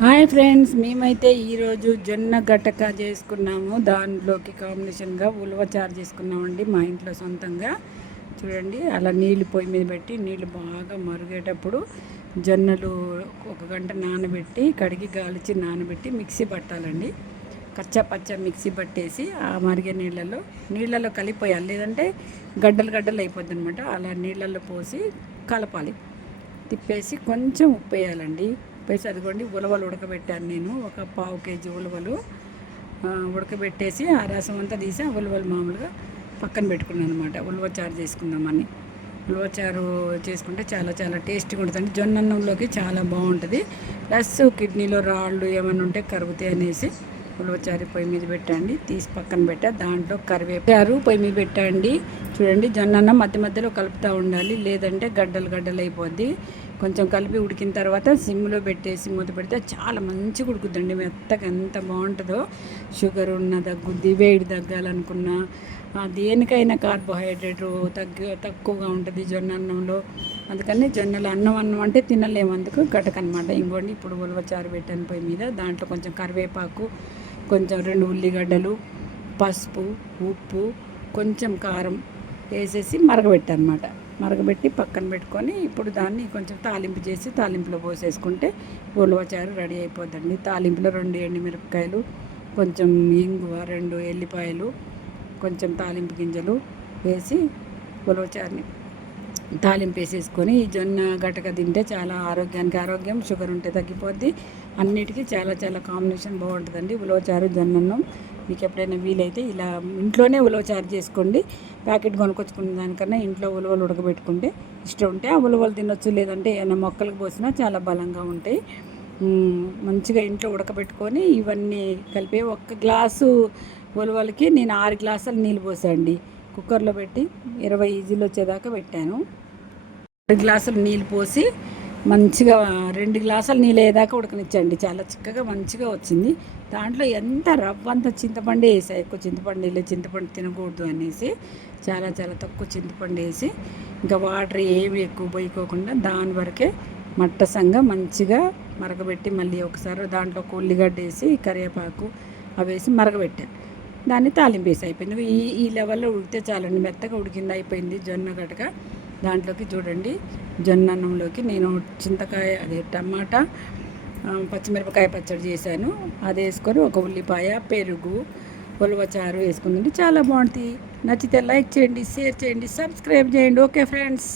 Hi friends మేమైతే ఈరోజు జొన్న గటక చేసుకున్నాము. దాంట్లోకి కాంబినేషన్గా ఉలవ చారు చేసుకున్నామండి మా ఇంట్లో సొంతంగా. చూడండి అలా నీళ్ళు పొయ్యి మీద పెట్టి నీళ్ళు బాగా మరుగేటప్పుడు జొన్నలు ఒక గంట నానబెట్టి కడిగి గాలిచి నానబెట్టి మిక్సీ పట్టాలండి. కచ్చా పచ్చ మిక్సీ పట్టేసి ఆ మరిగే నీళ్ళలో నీళ్ళలో కలిపోయాలి. లేదంటే గడ్డలు గడ్డలు అయిపోద్ది అనమాట అలా నీళ్ళల్లో పోసి కలపాలి. తిప్పేసి కొంచెం ఉప్పు వేయాలండి. ఉప్పేసి అదిగోండి ఉలవలు ఉడకబెట్టాను నేను. ఒక పావు కేజీ ఉలవలు ఉడకబెట్టేసి ఆ రసం అంతా తీసి ఆ ఉలవలు మామూలుగా పక్కన పెట్టుకున్నాను అనమాట ఉలవ చారు చేసుకుందామని. ఉలవ చారు చేసుకుంటే చాలా చాలా టేస్టీగా ఉంటుంది జొన్న అన్నంలోకి చాలా బాగుంటుంది. ప్లస్ కిడ్నీలో రాళ్ళు ఏమైనా ఉంటే కరుగుతాయి అనేసి ఉలవచారు పొయ్యి మీద పెట్టండి. తీసి పక్కన పెట్టా. దాంట్లో కరివేపారు పొయ్యి మీద పెట్టండి. చూడండి జొన్న అన్నం మధ్య మధ్యలో కలుపుతూ ఉండాలి. లేదంటే గడ్డలు గడ్డలు అయిపోద్ది. కొంచెం కలిపి ఉడికిన తర్వాత సిమ్లో పెట్టేసి మూత పెడితే చాలా మంచిగా ఉడుకుద్దండి. మెత్తగా ఎంత బాగుంటుందో. షుగర్ ఉన్న తగ్గుద్ది వేడి తగ్గాలనుకున్నా దేనికైనా కార్బోహైడ్రేట్ తగ్గి తక్కువగా ఉంటుంది జొన్న అన్నంలో. అందుకని జొన్నలు అన్నం అన్నం అంటే తినలేము. అందుకు గటకనమాట ఇంకోండి ఇప్పుడు ఉలవచారు పెట్టాను పొయ్యి మీద. దాంట్లో కొంచెం కరివేపాకు కొంచెం రెండు ఉల్లిగడ్డలు పసుపు ఉప్పు కొంచెం కారం వేసేసి మరగబెట్టనమాట మరగబెట్టి పక్కన పెట్టుకొని ఇప్పుడు దాన్ని కొంచెం తాలింపు చేసి తాలింపులో పోసేసుకుంటే ఉలవచారు రెడీ అయిపోద్దండి. తాలింపులో రెండు ఎండుమిరపకాయలు కొంచెం ఇంగువ రెండు ఎల్లిపాయలు కొంచెం తాలింపు గింజలు వేసి ఉలవచారుని తాలింపు వేసేసుకొని ఈ జొన్న గటక తింటే చాలా ఆరోగ్యానికి ఆరోగ్యం షుగర్ ఉంటే తగ్గిపోద్ది. అన్నిటికీ చాలా చాలా కాంబినేషన్ బాగుంటుందండి. ఉలవచారు జొన్నన్నం మీకు ఎప్పుడైనా వీలైతే ఇలా ఇంట్లోనే ఉలవ చారు చేసుకోండి. ప్యాకెట్ కొనుక్కొచ్చుకున్న దానికన్నా ఇంట్లో ఉలవలు ఉడకబెట్టుకుంటే ఇష్టం ఉంటే ఆ ఉలవలు తినొచ్చు లేదంటే ఏమైనా మొక్కలకు పోసినా చాలా బలంగా ఉంటాయి. మంచిగా ఇంట్లో ఉడకబెట్టుకొని ఇవన్నీ కలిపి ఒక్క గ్లాసు ఉలవలకి నేను ఆరు గ్లాసులు నీళ్ళు పోసాండి కుక్కర్లో పెట్టి ఇరవై ఈజీలు వచ్చేదాకా పెట్టాను. ఆరు గ్లాసులు నీళ్ళు పోసి మంచిగా రెండు గ్లాసులు నీళ్ళు అయ్యేదాకా ఉడకనిచ్చండి. చాలా చిక్కగా మంచిగా వచ్చింది. దాంట్లో ఎంత రవ్వ అంత చింతపండు వేసా ఎక్కువ చింతపండు వేయలే చింతపండు తినకూడదు అనేసి చాలా చాలా తక్కువ చింతపండు వేసి ఇంకా వాటర్ ఏమి ఎక్కువ పోయికోకుండా దాని వరకే మట్టసంగా మంచిగా మరగబెట్టి మళ్ళీ ఒకసారి దాంట్లో ఒక ఉల్లిగడ్డ వేసి కరివేపాకు అవి వేసి మరగబెట్టా. దాన్ని తాలింపు వేసి అయిపోయింది. ఈ ఈ లెవెల్లో ఉడికితే చాలండి. మెత్తగా ఉడికింది అయిపోయింది జొన్న గటక దాంట్లోకి చూడండి. జొన్న అన్నంలోకి నేను చింతకాయ అదే టమాటా పచ్చిమిరపకాయ పచ్చడి చేశాను. అది వేసుకొని ఒక ఉల్లిపాయ పెరుగు ఉలవచారు వేసుకుందండి. చాలా బాగుంటుంది. నచ్చితే లైక్ చేయండి షేర్ చేయండి సబ్స్క్రైబ్ చేయండి. Okay friends.